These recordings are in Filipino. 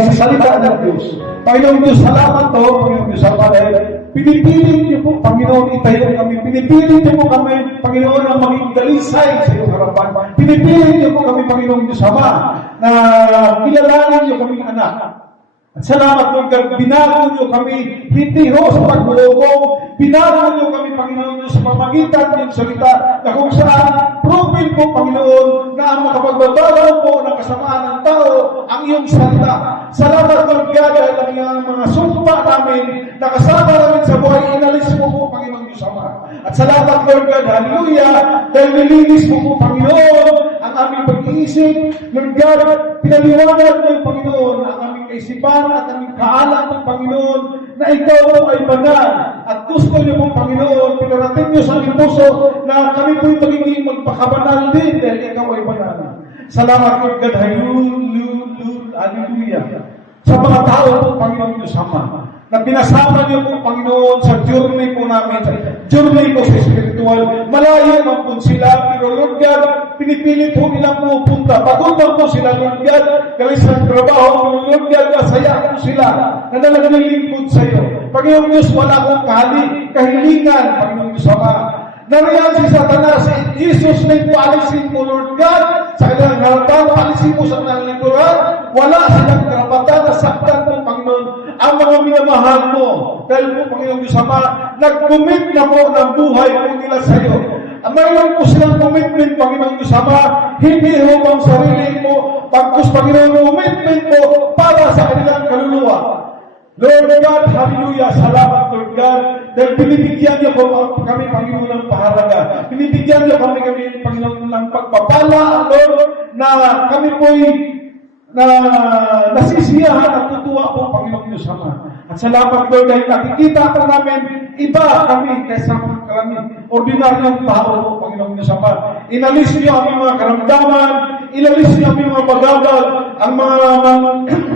sa salita ng Diyos. Panginoong Diyos, salamat po, Panginoong Diyos, dahil pinipilit niyo po, Panginoon, itayo kami. Pinipilit niyo po kami, Panginoon, ang maging dalisay sa iyong harapan. Pinipilit niyo po kami, Panginoong Diyos, Ama, na kilalanin niyo kaming anak. At salamat, Lord God, binago niyo kami, hindi ho sa pagbubong, binago niyo kami, Panginoon Diyos, sa pamagitan ng salita, na kung saan, proven po, Panginoon, na ang makapagbabago po ng kasamaan ng tao, ang iyong salita. Salamat, Lord God, dahil ang mga sumpa namin, nakasama namin sa buhay, inalis mo po, Panginoon Diyos Ama. At salamat, Lord God, hallelujah, dahil nilinis mo po, Panginoon, ang aming pag-iisip, Lord God, pinaliwanag niyo, Panginoon, ang aming kaisipan, at aming kaalam ng Panginoon na ikaw po ay banal at gusto niyo po, Panginoon, pinarating niyo sa aming puso na kami po'y magiging magpakabanal din dahil ikaw ay banal. Salamat, Lord God, hallelujah. Sa mga tao po, Panginoon Diyos Ama, na pinasama niyo po, Panginoon, sa journey po namin, sa journey po sa spiritual. Malayo man po sila, pero Lord God, pinipilit po nilang pupunta. Pagod man po sila, Lord God, galing sa trabaho, Lord God, masaya po sila, na nalilingkod sa iyo. Panginoon Diyos, wala akong kahilingan, Panginoon Diyos Ama. Nariyan si Satanas, Jesus name po, alisin mo, Lord God, sa kanilang harapan, alisin mo sa kanilang likuran, wala silang karapatan na saktan po, Panginoon, ang mga minamahal mo. Dahil po, Panginoon Diyos Ama, nag-commit na po ng buhay po nila sa iyo. Mayroon po silang commitment, Panginoon Diyos Ama, hindi ho ang sarili mo, pagkus, Panginoon, commitment po para sa kanilang kaluluwa. Lord God, hallelujah, salamat, Lord God, dahil binibigyan niyo po kami, Panginoon, ng pahalaga. Binibigyan niyo kami, Panginoon, ng pagpapala, Lord, na kami po'y nasisiyahan at tutuwa po, Panginoon Diyos Ama. At salamat, Lord, dahil nakikita po namin iba kami kaysa mga ordinaryong tao po, Panginoon Diyos Ama. Inalis niyo ang mga karamdaman, inalis niyo ang mga bagabag, ang mga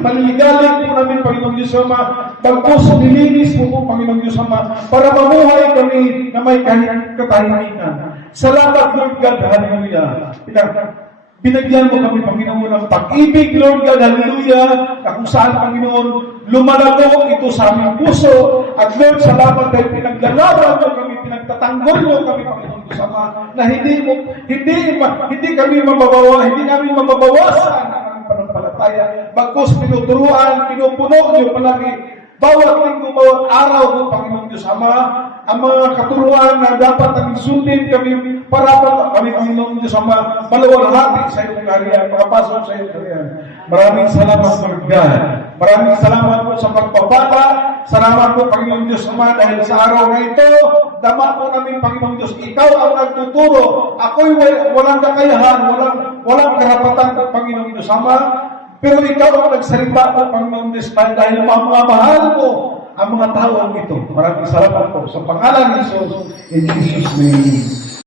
maliligalig po namin, Panginoon Diyos Ama. Bagkus, nilinis po po, Panginoon Diyos Ama, para mamuhay kami na may katahimikan. Salamat, Lord God, hallelujah. Binagyan mo kami, Panginoon, ng pag-ibig, Lord God, hallelujah, na kung saan, Panginoon, lumalago ito sa aming puso. At Lord, salamat dahil pinaglalaban mo kami, pinagtatanggol mo kami, Panginoon Diyos Ama, na hindi kami mababawasan ang aming panampalataya. Bagkus, pinuturuan, pinupuno niyo palagi, bawat linggo, bawat araw po, Panginoon Diyos Ama, ang mga katuruan na dapat namin sundin kami para kami, Panginoon Diyos Ama, maluwalhati sa iyong kaharian, makapasok sa iyong kaharian. Maraming salamat, Lord God. Maraming salamat po sa pagpapala. Salamat po, Panginoon Diyos Ama, dahil sa araw na ito, dama po namin, Panginoon Diyos, ikaw ang nagtuturo. Ako'y walang kakayahan, walang karapatan, Panginoon Diyos Ama. Pero ikaw ang nagsalita po, Panginoon Diyos, dahil mamamahal mo ang mga tao ito. Maraming salamat po sa pangalan ng Jesus, in Jesus' name.